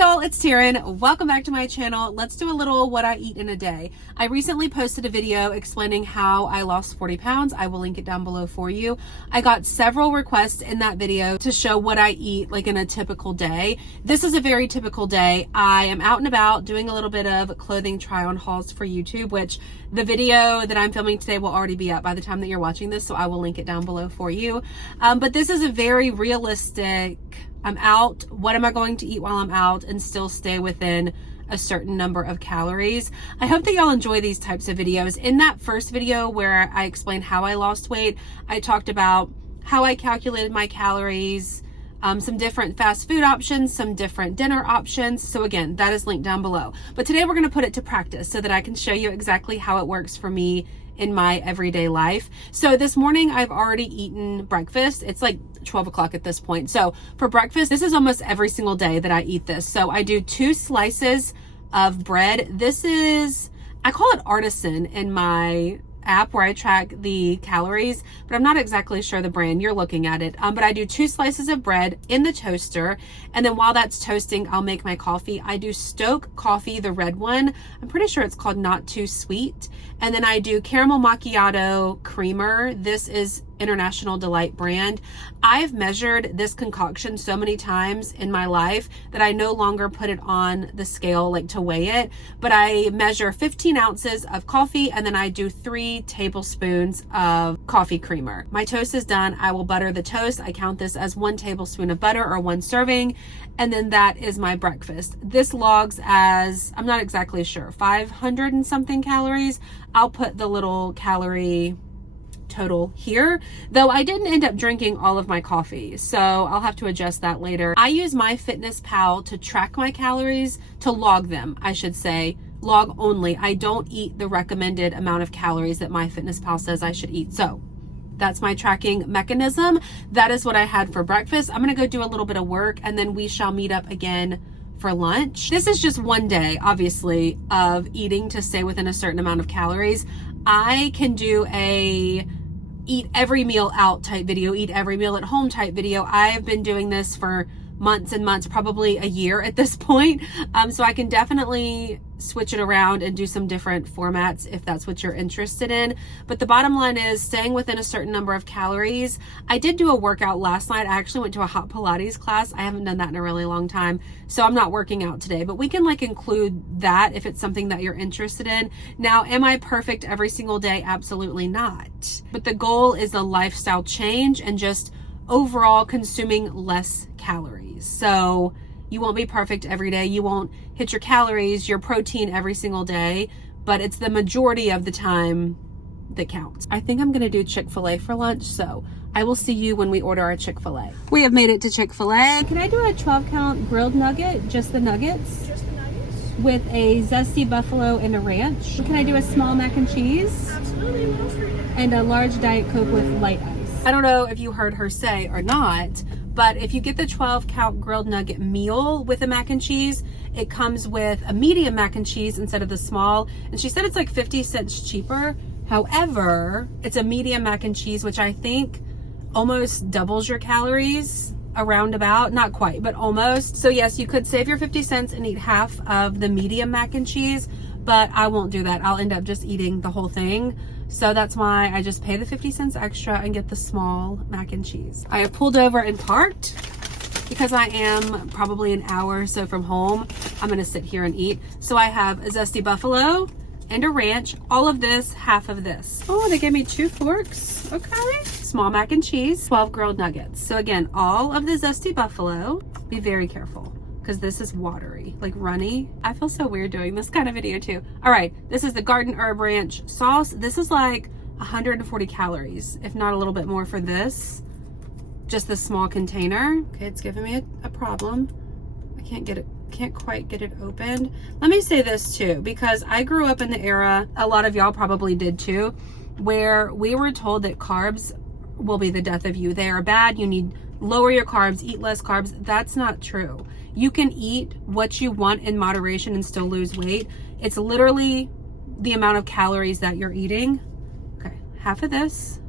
y'all, it's Taren. Welcome back to my channel. Let's do a little what I eat in a day. I recently posted a video explaining how I lost 40 pounds. I will link it down below for you. I got several requests in that video to show what I eat like in a typical day. This is a very typical day. I am out and about doing a little bit of clothing try on hauls for YouTube, which the video that I'm filming today will already be up by the time that you're watching this, so I will link it down below for you. But this is a very realistic, I'm out, what am I going to eat while I'm out and still stay within a certain number of calories. I hope that y'all enjoy these types of videos. In that first video where I explained how I lost weight, I talked about how I calculated my calories, some different fast food options, some different dinner options. So again, that is linked down below. But today we're gonna put it to practice so that I can show you exactly how it works for me in my everyday life. So this morning I've already eaten breakfast. It's like 12 o'clock at this point. So for breakfast, this is almost every single day that I eat this. So I do 2 slices of bread. This is, I call it artisan in my app where I track the calories, but I'm not exactly sure the brand. You're looking at it. But I do 2 slices of bread in the toaster. And then while that's toasting, I'll make my coffee. I do Stoke coffee, the red one. I'm pretty sure it's called Not Too Sweet. And then I do caramel macchiato creamer. This is International Delight brand. I've measured this concoction so many times in my life that I no longer put it on the scale like to weigh it, but I measure 15 ounces of coffee and then I do 3 tablespoons of coffee creamer. My toast is done. I will butter the toast. I count this as 1 tablespoon of butter or 1 serving. And then that is my breakfast. This logs as, I'm not exactly sure, 500 and something calories. I'll put the little calorie total here, though I didn't end up drinking all of my coffee, so I'll have to adjust that later. I use MyFitnessPal to track my calories, to log them, I should say, log only. I don't eat the recommended amount of calories that MyFitnessPal says I should eat. So that's my tracking mechanism. That is what I had for breakfast. I'm gonna go do a little bit of work and then we shall meet up again for lunch. This is just one day, obviously, of eating to stay within a certain amount of calories. I can do a eat every meal out type video, eat every meal at home type video. I've been doing this for months and months, probably a year at this point. So I can definitely switch it around and do some different formats if that's what you're interested in. But the bottom line is staying within a certain number of calories. I did do a workout last night. I actually went to a hot Pilates class. I haven't done that in a really long time, so I'm not working out today, but we can like include that if it's something that you're interested in. Now, am I perfect every single day? Absolutely not. But the goal is a lifestyle change and just overall consuming less calories. So you won't be perfect every day. You won't hit your calories, your protein every single day, but it's the majority of the time that counts. I think I'm gonna do Chick-fil-A for lunch, so I will see you when we order our Chick-fil-A. We have made it to Chick-fil-A. Can I do a 12-count grilled nugget, just the nuggets? Just the nuggets? With a zesty buffalo and a ranch. Can I do a small mac and cheese? Absolutely, what else for you? And a large Diet Coke with light ice. I don't know if you heard her say or not, but if you get the 12-count grilled nugget meal with a mac and cheese, it comes with a medium mac and cheese instead of the small. And she said it's like 50 cents cheaper. However, it's a medium mac and cheese, which I think almost doubles your calories around about, not quite, but almost. So yes, you could save your 50 cents and eat half of the medium mac and cheese, but I won't do that. I'll end up just eating the whole thing. So that's why I just pay the 50 cents extra and get the small mac and cheese. I have pulled over and parked because I am probably an hour or so from home. I'm gonna sit here and eat. So I have a zesty buffalo and a ranch. All of this, half of this. Oh, they gave me 2 forks. Okay. Small mac and cheese, 12 grilled nuggets. So again, all of the zesty buffalo. Be very careful, because this is watery, like runny. I feel so weird doing this kind of video too. All right, this is the garden herb ranch sauce. This is like 140 calories, if not a little bit more for this. Just this small container. Okay, it's giving me a problem. I can't quite get it opened. Let me say this too, because I grew up in the era, a lot of y'all probably did too, where we were told that carbs will be the death of you. They are bad. You need lower your carbs, eat less carbs. That's not true. You can eat what you want in moderation and still lose weight. It's literally the amount of calories that you're eating. Okay, half of this.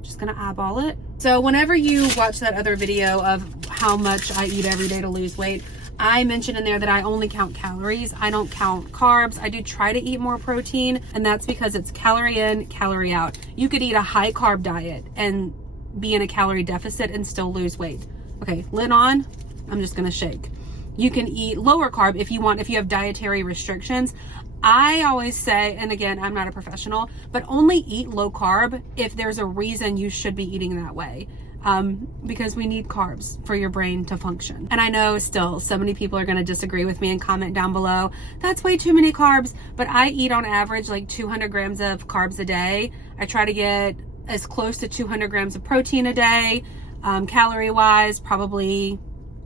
Just gonna eyeball it. So whenever you watch that other video of how much I eat every day to lose weight, I mentioned in there that I only count calories. I don't count carbs. I do try to eat more protein, and that's because it's calorie in, calorie out. You could eat a high carb diet and be in a calorie deficit and still lose weight. Okay, lid on. I'm just gonna shake. You can eat lower carb if you want, if you have dietary restrictions. I always say, and again, I'm not a professional, but only eat low carb if there's a reason you should be eating that way. Because we need carbs for your brain to function. And I know still so many people are going to disagree with me and comment down below, that's way too many carbs, but I eat on average like 200 grams of carbs a day. I try to get as close to 200 grams of protein a day. Calorie wise, probably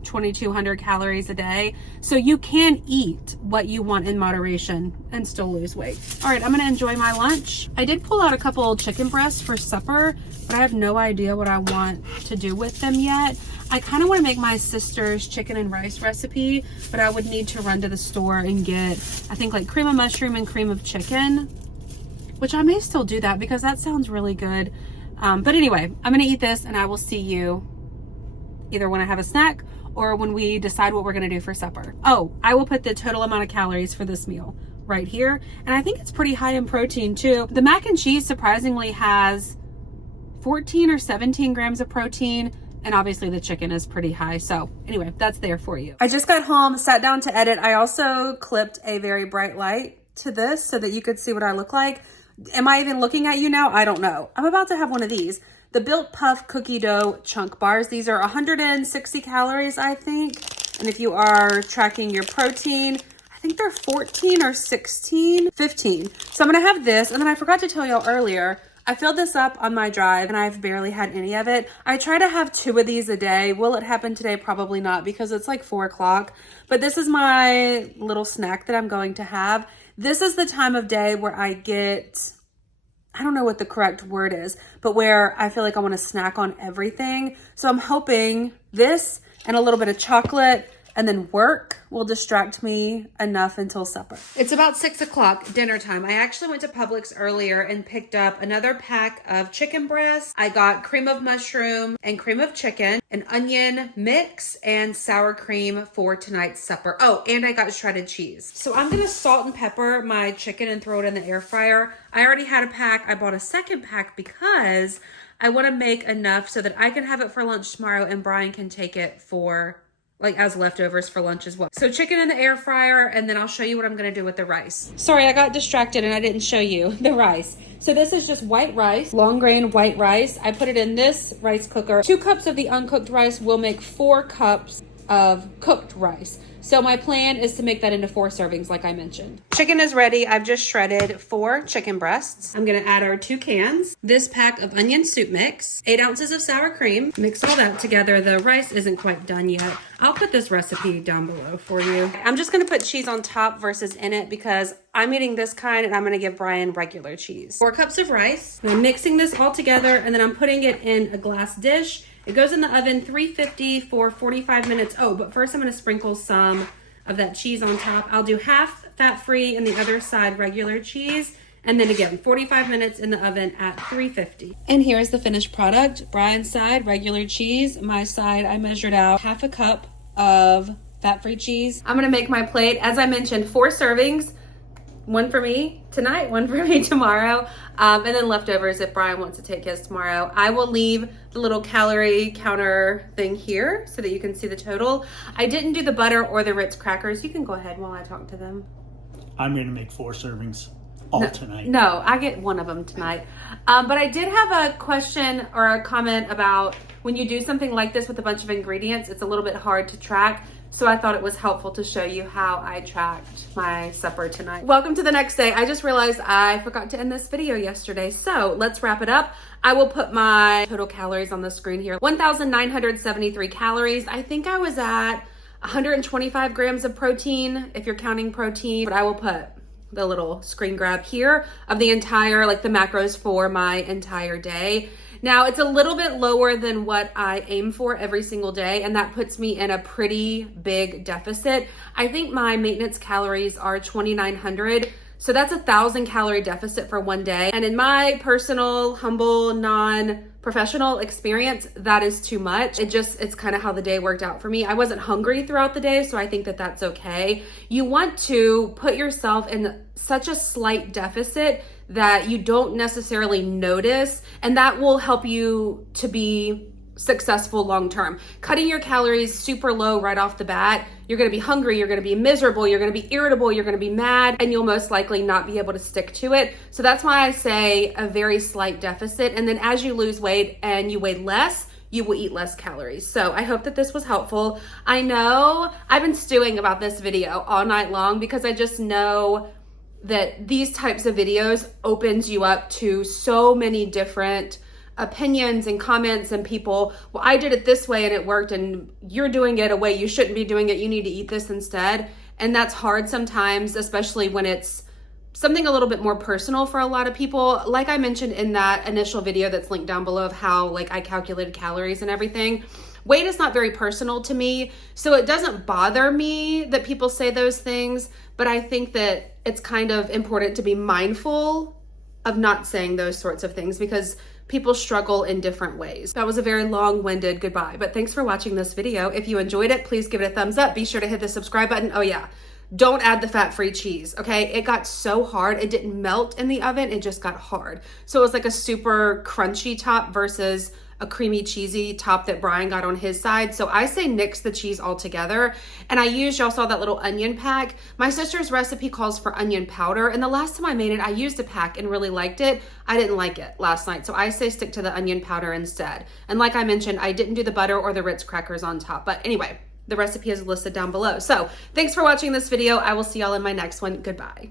2,200 calories a day. So you can eat what you want in moderation and still lose weight. All right, I'm gonna enjoy my lunch. I did pull out a couple chicken breasts for supper, but I have no idea what I want to do with them yet. I kind of want to make my sister's chicken and rice recipe, but I would need to run to the store and get, I think, like cream of mushroom and cream of chicken, which I may still do that because that sounds really good. But anyway, I'm gonna eat this and I will see you either when I have a snack or when we decide what we're gonna do for supper. Oh, I will put the total amount of calories for this meal right here. And I think it's pretty high in protein too. The mac and cheese surprisingly has 14 or 17 grams of protein, and obviously the chicken is pretty high. So anyway, that's there for you. I just got home, sat down to edit. I also clipped a very bright light to this so that you could see what I look like. Am I even looking at you now? I don't know. I'm about to have one of these. The Built Puff Cookie Dough Chunk Bars. These are 160 calories, I think. And if you are tracking your protein, I think they're 14 or 16, 15. So I'm gonna have this. And then I forgot to tell y'all earlier, I filled this up on my drive and I've barely had any of it. I try to have 2 of these a day. Will it happen today? Probably not, because it's like 4 o'clock. But this is my little snack that I'm going to have. This is the time of day where I get, I don't know what the correct word is, but where I feel like I want to snack on everything. So I'm hoping this and a little bit of chocolate and then work will distract me enough until supper. It's about 6 o'clock, dinner time. I actually went to Publix earlier and picked up another pack of chicken breasts. I got cream of mushroom and cream of chicken, an onion mix, and sour cream for tonight's supper. Oh, and I got shredded cheese. So I'm gonna salt and pepper my chicken and throw it in the air fryer. I already had a pack. I bought a second pack because I wanna make enough so that I can have it for lunch tomorrow and Brian can take it for like as leftovers for lunch as well. So chicken in the air fryer, and then I'll show you what I'm gonna do with the rice. Sorry, I got distracted and I didn't show you the rice. So this is just white rice, long grain white rice. I put it in this rice cooker. 2 cups of the uncooked rice will make 4 cups of cooked rice. So my plan is to make that into 4 servings like I mentioned. Chicken is ready. I've just shredded 4 chicken breasts. I'm gonna add our 2 cans, this pack of onion soup mix, 8 ounces of sour cream, mix all that together. The rice isn't quite done yet. I'll put this recipe down below for you. I'm just gonna put cheese on top versus in it because I'm eating this kind and I'm gonna give Brian regular cheese. 4 cups of rice. I'm mixing this all together and then I'm putting it in a glass dish. It goes in the oven 350 for 45 minutes. Oh, but first I'm gonna sprinkle some of that cheese on top. I'll do half fat-free and the other side regular cheese. And then again, 45 minutes in the oven at 350. And here's the finished product. Brian's side, regular cheese. My side, I measured out half a cup of fat-free cheese. I'm gonna make my plate. As I mentioned, 4 servings. 1 for me tonight, 1 for me tomorrow, and then leftovers if Brian wants to take his tomorrow. I will leave the little calorie counter thing here so that you can see the total. I didn't do the butter or the Ritz crackers. You can go ahead while I talk to them. I'm going to make 4 servings tonight. No, I get 1 of them tonight. But I did have a question or a comment about when you do something like this with a bunch of ingredients, it's a little bit hard to track. So I thought it was helpful to show you how I tracked my supper tonight. Welcome to the next day. I just realized I forgot to end this video yesterday. So let's wrap it up. I will put my total calories on the screen here. 1,973 calories. I think I was at 125 grams of protein, if you're counting protein, but I will put the little screen grab here of the entire, like the macros for my entire day. Now it's a little bit lower than what I aim for every single day, and that puts me in a pretty big deficit. I think my maintenance calories are 2,900. So that's 1,000 calorie deficit for one day. And in my personal, humble, non-professional experience, that is too much. It's kind of how the day worked out for me. I wasn't hungry throughout the day, so I think that that's okay. You want to put yourself in such a slight deficit that you don't necessarily notice, and that will help you to be successful long term. Cutting your calories super low right off the bat, you're going to be hungry, you're going to be miserable, you're going to be irritable, you're going to be mad, and you'll most likely not be able to stick to it. So that's why I say a very slight deficit. And then as you lose weight and you weigh less, you will eat less calories. So I hope that this was helpful. I know I've been stewing about this video all night long because I just know that these types of videos opens you up to so many different opinions and comments and people, well, I did it this way and it worked, and you're doing it a way you shouldn't be doing it. You need to eat this instead. And that's hard sometimes, especially when it's something a little bit more personal for a lot of people. Like I mentioned in that initial video that's linked down below of how like I calculated calories and everything. Weight is not very personal to me, so it doesn't bother me that people say those things, but I think that it's kind of important to be mindful of not saying those sorts of things because people struggle in different ways. That was a very long-winded goodbye, but thanks for watching this video. If you enjoyed it, please give it a thumbs up. Be sure to hit the subscribe button. Oh yeah, don't add the fat-free cheese, okay? It got so hard. It didn't melt in the oven. It just got hard. So it was like a super crunchy top versus a creamy cheesy top that Brian got on his side. So I say nix the cheese all together. And y'all saw that little onion pack. My sister's recipe calls for onion powder. And the last time I made it, I used a pack and really liked it. I didn't like it last night. So I say stick to the onion powder instead. And like I mentioned, I didn't do the butter or the Ritz crackers on top. But anyway, the recipe is listed down below. So thanks for watching this video. I will see y'all in my next one. Goodbye.